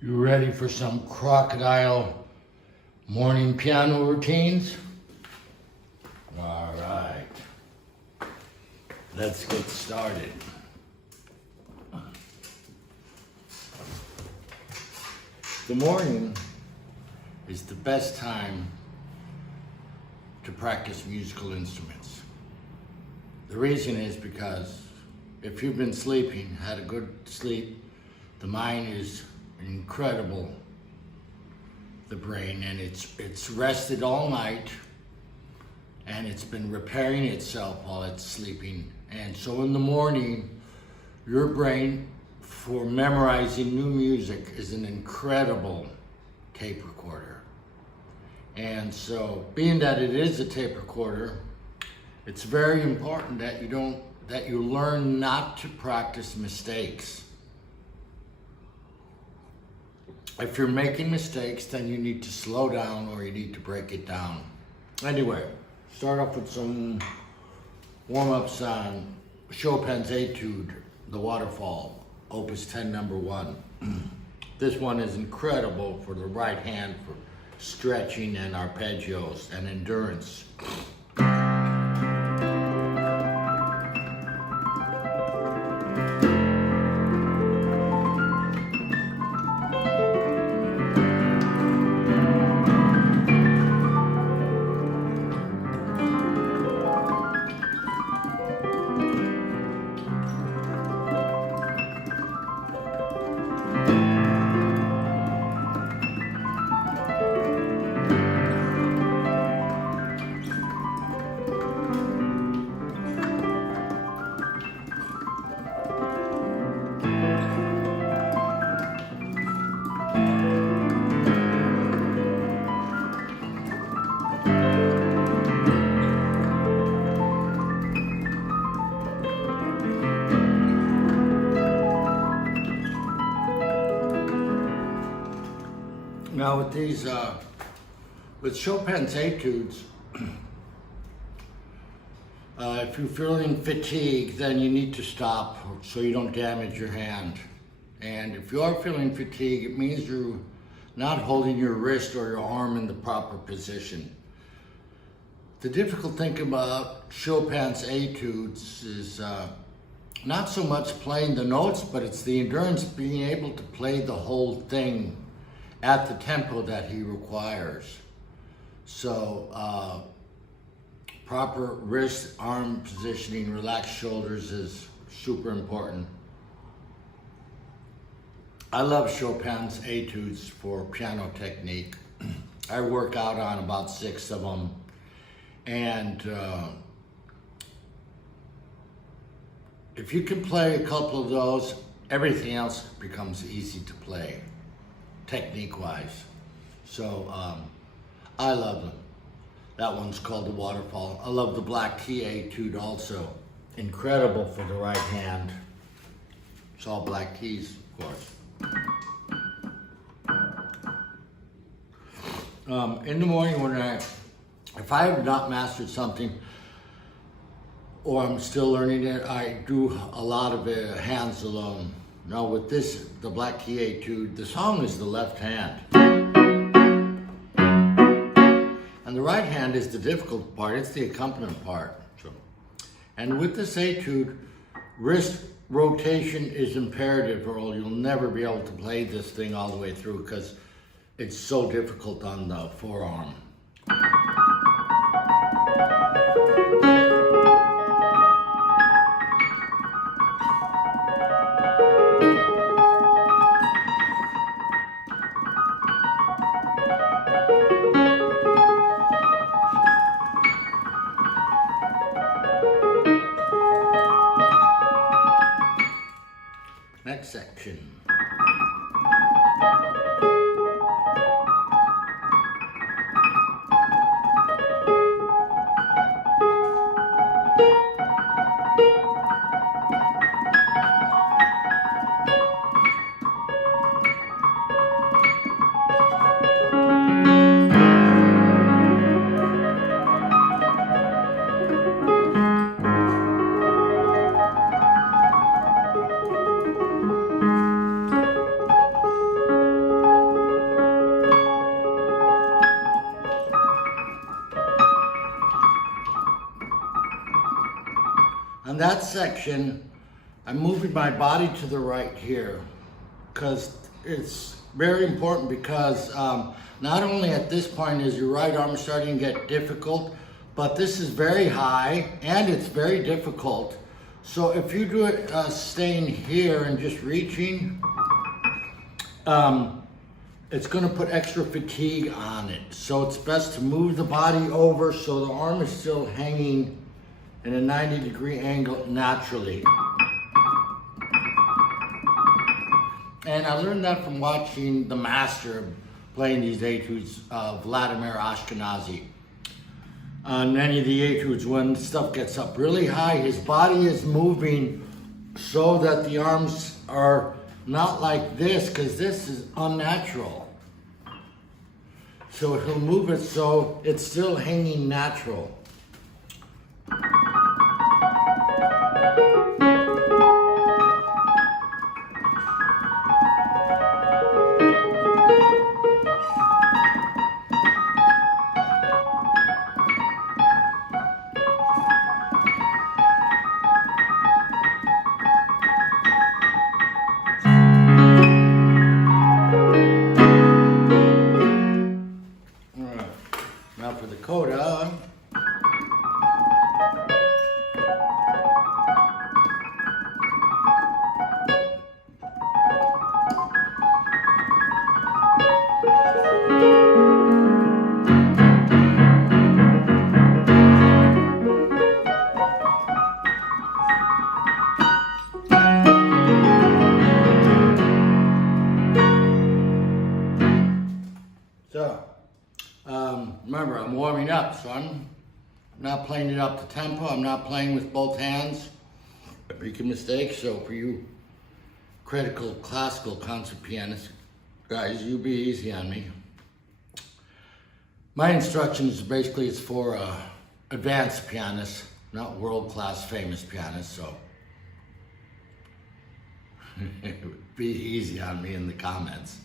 You ready for some crocodile morning piano routines? All right, let's get started. The morning is the best time to practice musical instruments. The reason is because if you've been sleeping, had a good sleep, the mind is incredible, the brain, and it's rested all night and it's been repairing itself while it's sleeping. And so in the morning, your brain, for memorizing new music, is an incredible tape recorder. And so being that it is a tape recorder, it's very important that you learn not to practice mistakes. If you're making mistakes, then you need to slow down or you need to break it down. Anyway, start off with some warm-ups on Chopin's Etude, The Waterfall, Opus 10, number 1. This one is incredible for the right hand for stretching and arpeggios and endurance. Now with these, with Chopin's Etudes, if you're feeling fatigued, then you need to stop so you don't damage your hand. And if you are feeling fatigued, it means you're not holding your wrist or your arm in the proper position. The difficult thing about Chopin's Etudes is not so much playing the notes, but it's the endurance, being able to play the whole thing at the tempo that he requires. So proper wrist, arm positioning, relaxed shoulders is super important. I love Chopin's Etudes for piano technique. I work out on about 6 of them. And if you can play a couple of those, everything else becomes easy to play, technique-wise. So I love them. That one's called The Waterfall. I love the Black Key Etude also. Incredible for the right hand. It's all black keys, of course. In the morning if I have not mastered something or I'm still learning it, I do a lot of it hands alone. Now with this, the Black Key Etude, the song is the left hand. And the right hand is the difficult part, it's the accompaniment part. And with this etude, wrist rotation is imperative or you'll never be able to play this thing all the way through because it's so difficult on the forearm. Next section. on that section, I'm moving my body to the right here because it's very important because not only at this point is your right arm starting to get difficult, but this is very high and it's very difficult. So if you do it staying here and just reaching, it's going to put extra fatigue on it. So it's best to move the body over so the arm is still hanging in a 90-degree angle naturally. And I learned that from watching the master playing these etudes, Vladimir Ashkenazy. On many of the etudes, when stuff gets up really high, his body is moving so that the arms are not like this, because this is unnatural. So he'll move it so it's still hanging natural. Now for the coda. So, remember, I'm warming up, so I'm not playing it up to tempo. I'm not playing with both hands. I make a mistake. So for you critical classical concert pianists, guys, you be easy on me. My instructions basically is for advanced pianists, not world-class famous pianists. So be easy on me in the comments.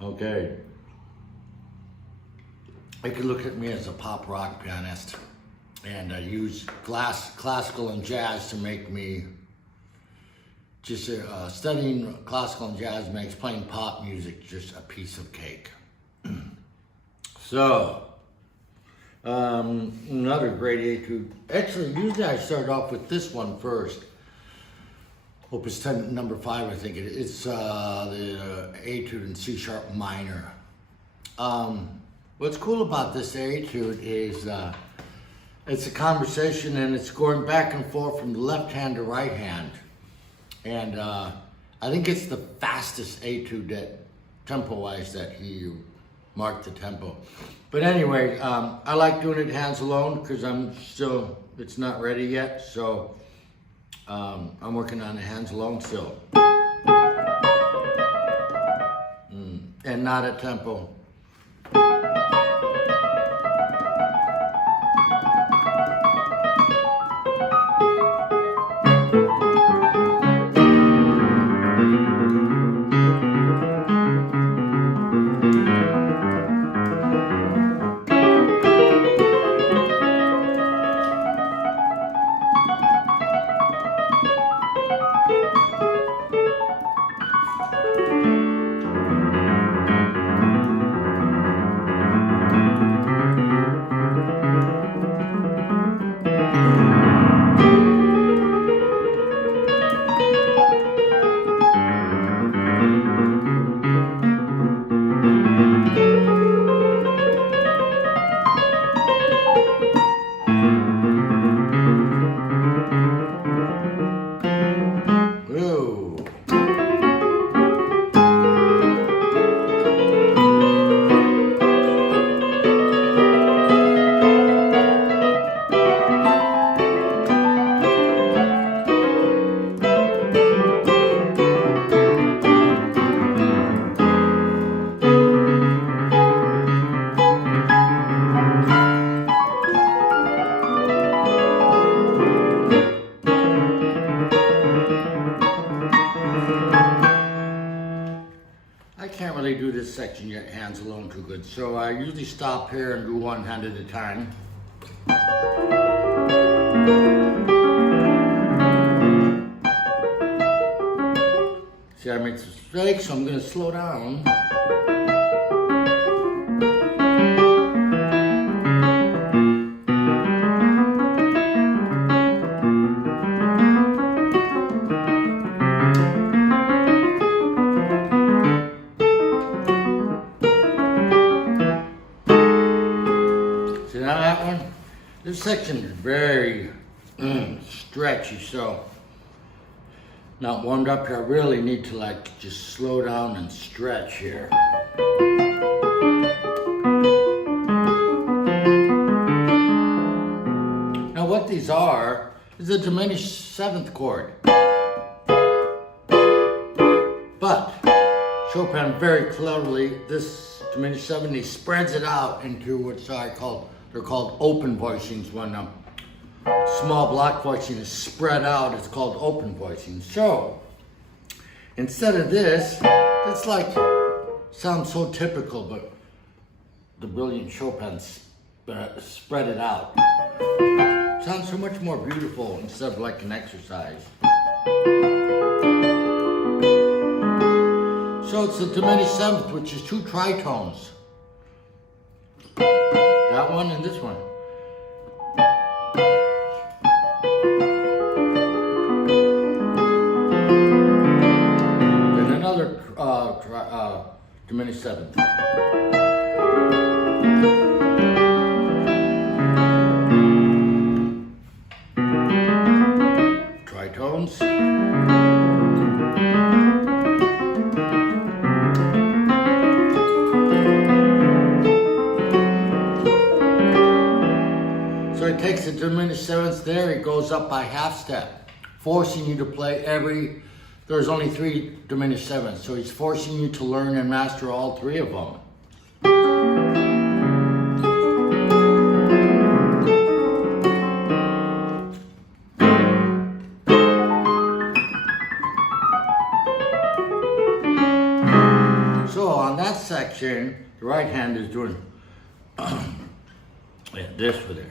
Okay. You could look at me as a pop rock pianist, and I use classical and jazz to make me just studying classical and jazz makes playing pop music just a piece of cake. So another great etude. Actually, usually I start off with this one first. Opus 10, number 5, I think it is. It's the etude in C sharp minor. What's cool about this etude is it's a conversation and it's going back and forth from the left hand to right hand. And I think it's the fastest etude that, tempo-wise, that he marked the tempo. But anyway, I like doing it hands alone because it's not ready yet. So I'm working on it hands alone still. And not at tempo. Do this section yet hands alone too good, so I usually stop here and do one hand at a time. See, I made some mistakes, so I'm going to slow down. See now that one? This section is very stretchy, so not warmed up here. I really need to like just slow down and stretch here. Now what these are is a diminished seventh chord. But Chopin very cleverly, this diminished seventh, he spreads it out into what they're called open voicings. When small block voicing is spread out, it's called open voicing. So instead of this, it's like, sounds so typical, but the brilliant Chopin spread it out. Sounds so much more beautiful instead of like an exercise. So it's the diminished seventh, which is two tritones. That one and this one. Then another diminished seventh. Tritones. So it takes the diminished sevenths there, it goes up by half step, forcing you to play there's only 3 diminished sevenths, so he's forcing you to learn and master all 3 of them. So on that section, the right hand is doing this with it.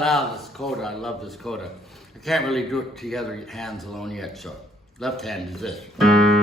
Now this coda, I love this coda. I can't really do it together hands alone yet, so left hand is this. The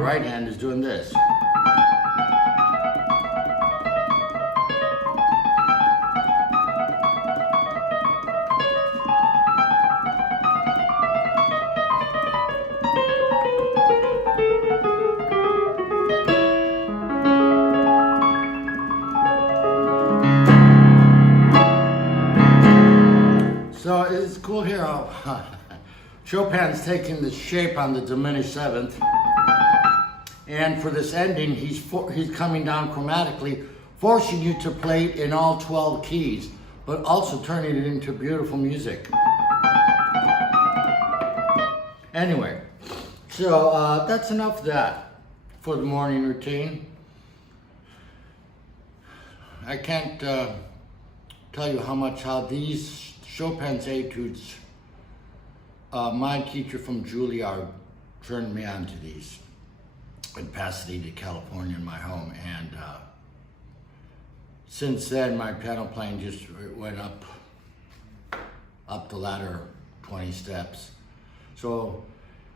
right hand is doing this. So it's cool here how Chopin's taking the shape on the diminished seventh, and for this ending he's coming down chromatically, forcing you to play it in all 12 keys, but also turning it into beautiful music. Anyway, so that's enough of that for the morning routine. I can't tell you how these Chopin's etudes, my teacher from Juilliard turned me on to these. in Pasadena, California, in my home. And since then, my piano playing just went up the ladder 20 steps. So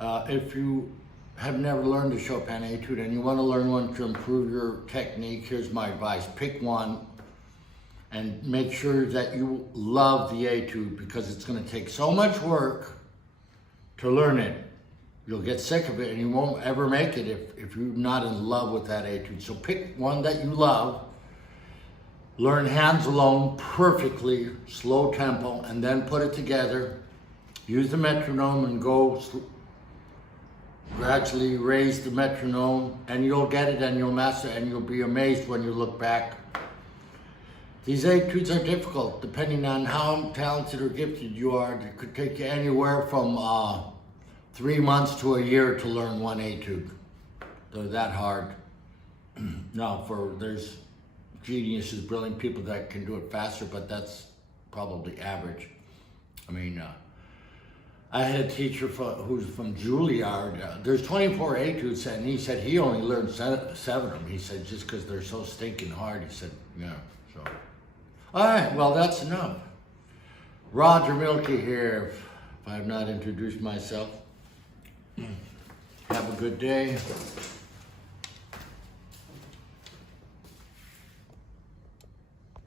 if you have never learned a Chopin etude and you want to learn one to improve your technique, here's my advice. Pick one and make sure that you love the etude, because it's going to take so much work to learn it. You'll get sick of it and you won't ever make it if you're not in love with that etude. So pick one that you love, learn hands alone perfectly, slow tempo, and then put it together. Use the metronome and go gradually raise the metronome, and you'll get it and you'll master it, and you'll be amazed when you look back. These etudes are difficult depending on how talented or gifted you are. It could take you anywhere from 3 months to a year to learn one etude. They're that hard. Now, there's geniuses, brilliant people that can do it faster, but that's probably average. I mean, I had a teacher who's from Juilliard. There's 24 etudes, and he said he only learned 7 of them. He said just because they're so stinking hard. He said, yeah. So, all right. Well, that's enough. Roger Mielke here. If I have not introduced myself, have a good day.